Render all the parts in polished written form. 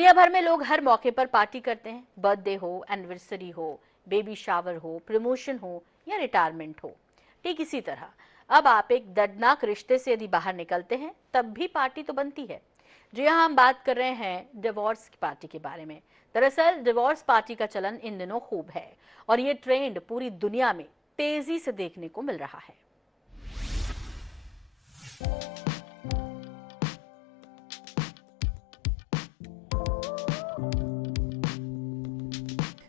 दुनिया भर में लोग हर मौके पर पार्टी करते हैं। बर्थडे हो, एनिवर्सरी हो, बेबी शावर हो, प्रमोशन हो या रिटायरमेंट हो। ठीक इसी तरह अब आप एक दर्दनाक रिश्ते से यदि बाहर निकलते हैं तब भी पार्टी तो बनती है। जी हाँ, हम बात कर रहे हैं डिवोर्स की पार्टी के बारे में। दरअसल डिवोर्स पार्टी का चलन इन दिनों खूब है और ये ट्रेंड पूरी दुनिया में तेजी से देखने को मिल रहा है।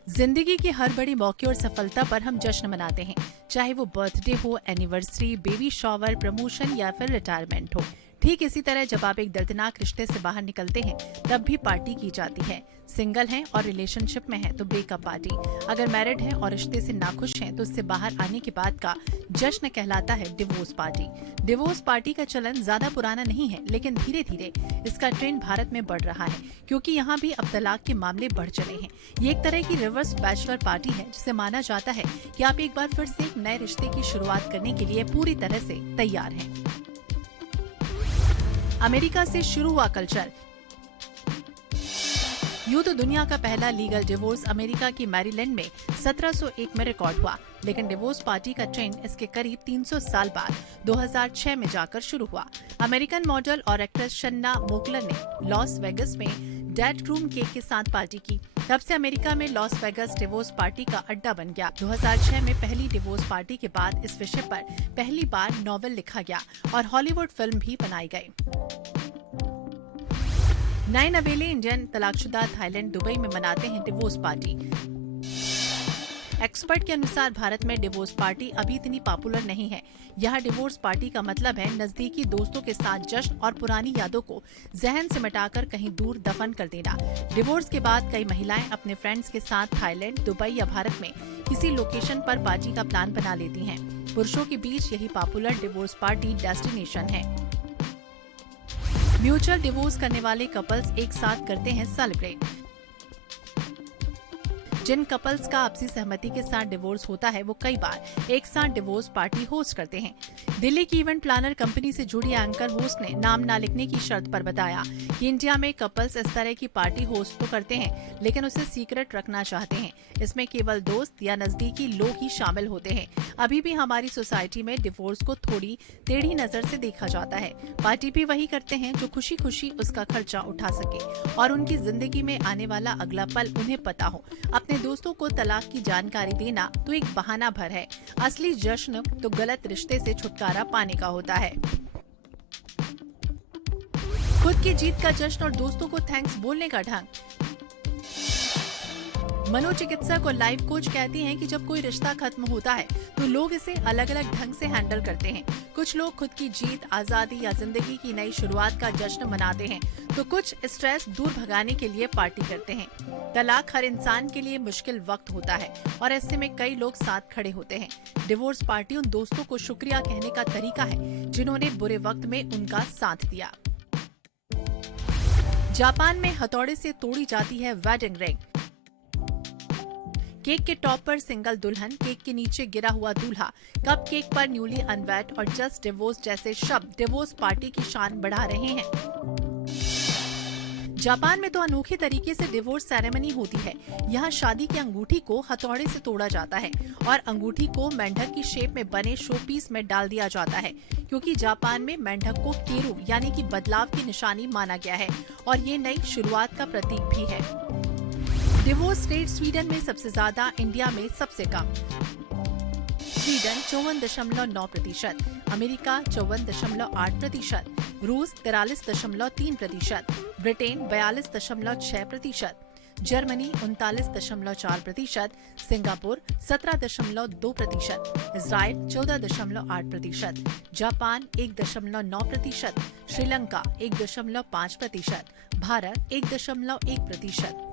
जिंदगी के हर बड़े मौके और सफलता पर हम जश्न मनाते हैं, चाहे वो बर्थडे हो, एनिवर्सरी, बेबी शावर, प्रमोशन या फिर रिटायरमेंट हो। ठीक इसी तरह जब आप एक दर्दनाक रिश्ते से बाहर निकलते हैं तब भी पार्टी की जाती है। सिंगल हैं और रिलेशनशिप में हैं तो ब्रेकअप पार्टी, अगर मैरिड हैं और रिश्ते से नाखुश हैं तो उससे बाहर आने के बाद का जश्न कहलाता है डिवोर्स पार्टी। डिवोर्स पार्टी का चलन ज्यादा पुराना नहीं है, लेकिन धीरे धीरे इसका ट्रेंड भारत में बढ़ रहा है, क्योंकि यहाँ भी अब तलाक के मामले बढ़ चले हैं। ये एक तरह की रिवर्स बैचलर पार्टी है, जिसे माना जाता है कि आप एक बार फिर से एक नए रिश्ते की शुरुआत करने के लिए पूरी तरह से तैयार हैं। अमेरिका से शुरू हुआ कल्चर। यूं तो दुनिया का पहला लीगल डिवोर्स अमेरिका की मैरीलैंड में 1701 में रिकॉर्ड हुआ, लेकिन डिवोर्स पार्टी का ट्रेंड इसके करीब 300 साल बाद 2006 में जाकर शुरू हुआ। अमेरिकन मॉडल और एक्ट्रेस शन्ना मोकलर ने लॉस वेगस में डेड रूम केक के साथ पार्टी की। तब से अमेरिका में लॉस वेगस डिवोर्स पार्टी का अड्डा बन गया। 2006 में पहली डिवोर्स पार्टी के बाद इस विषय पर पहली बार नॉवेल लिखा गया और हॉलीवुड फिल्म भी बनाई गई। नए नवेले इंडियन तलाकशुदा थाईलैंड, दुबई में मनाते हैं डिवोर्स पार्टी। एक्सपर्ट के अनुसार भारत में डिवोर्स पार्टी अभी इतनी पॉपुलर नहीं है। यहाँ डिवोर्स पार्टी का मतलब है नजदीकी दोस्तों के साथ जश्न और पुरानी यादों को जहन से मिटाकर कहीं दूर दफन कर देना। डिवोर्स के बाद कई महिलाएं अपने फ्रेंड्स के साथ थाईलैंड, दुबई या भारत में किसी लोकेशन पर पार्टी का प्लान बना लेती हैं। पुरुषों के बीच यही पॉपुलर डिवोर्स पार्टी डेस्टिनेशन है। म्यूचुअल डिवोर्स करने वाले कपल्स एक साथ करते हैं सेलिब्रेट। जिन कपल्स का आपसी सहमति के साथ डिवोर्स होता है वो कई बार एक साथ डिवोर्स पार्टी होस्ट करते हैं। दिल्ली की इवेंट प्लानर कंपनी से जुड़ी एंकर होस्ट ने नाम न लिखने की शर्त पर बताया कि इंडिया में कपल्स इस तरह की पार्टी होस्ट तो करते हैं, लेकिन उसे सीक्रेट रखना चाहते हैं। इसमें केवल दोस्त या नजदीकी लोग ही शामिल होते हैं। अभी भी हमारी सोसाइटी में डिवोर्स को थोड़ी टेढ़ी नजर से देखा जाता है। पार्टी भी वही करते हैं जो खुशी खुशी उसका खर्चा उठा सके और उनकी जिंदगी में आने वाला अगला पल उन्हें पता हो। अपने दोस्तों को तलाक की जानकारी देना तो एक बहाना भर है, असली जश्न तो गलत रिश्ते से छुटकारा पाने का होता है। खुद की जीत का जश्न और दोस्तों को थैंक्स बोलने का ढंग। मनोचिकित्सक और लाइफ कोच कहती हैं कि जब कोई रिश्ता खत्म होता है तो लोग इसे अलग अलग ढंग से हैंडल करते हैं। कुछ लोग खुद की जीत, आजादी या जिंदगी की नई शुरुआत का जश्न मनाते हैं, तो कुछ स्ट्रेस दूर भगाने के लिए पार्टी करते हैं। तलाक हर इंसान के लिए मुश्किल वक्त होता है और ऐसे में कई लोग साथ खड़े होते हैं। डिवोर्स पार्टी उन दोस्तों को शुक्रिया कहने का तरीका है जिन्होंने बुरे वक्त में उनका साथ दिया। जापान में हथौड़े से तोड़ी जाती है वेडिंग रिंग। केक के टॉप पर सिंगल दुल्हन, केक के नीचे गिरा हुआ दूल्हा, कप केक पर न्यूली अनवेड और जस्ट डिवोर्स जैसे शब्द डिवोर्स पार्टी की शान बढ़ा रहे हैं। जापान में तो अनोखे तरीके से डिवोर्स सेरेमनी होती है। यहाँ शादी की अंगूठी को हथौड़े से तोड़ा जाता है और अंगूठी को मेंढक की शेप में बने शो पीस में डाल दिया जाता है, क्योंकि जापान में मेंढक को केरू यानी कि बदलाव की निशानी माना गया है और ये नई शुरुआत का प्रतीक भी है। डिवोर्स रेट स्वीडन में सबसे ज्यादा, इंडिया में सबसे कम। स्वीडन 54.9%, अमेरिका 54.8%, रूस 43.3%, Britain 42.6%, Germany 39.4%, Singapore 17.2%, Israel 14.8%, Japan 1.9%, Sri Lanka 1.5%, Bharat 1.1%।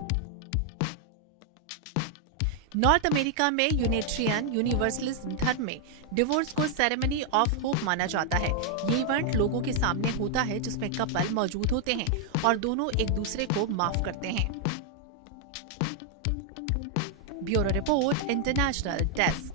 North America में यूनिट्रियन यूनिवर्सलिज्म धर्म में डिवोर्स को सेरेमनी ऑफ होप माना जाता है। ये इवेंट लोगों के सामने होता है जिसमें कपल मौजूद होते हैं और दोनों एक दूसरे को माफ करते हैं। Bureau report, international desk.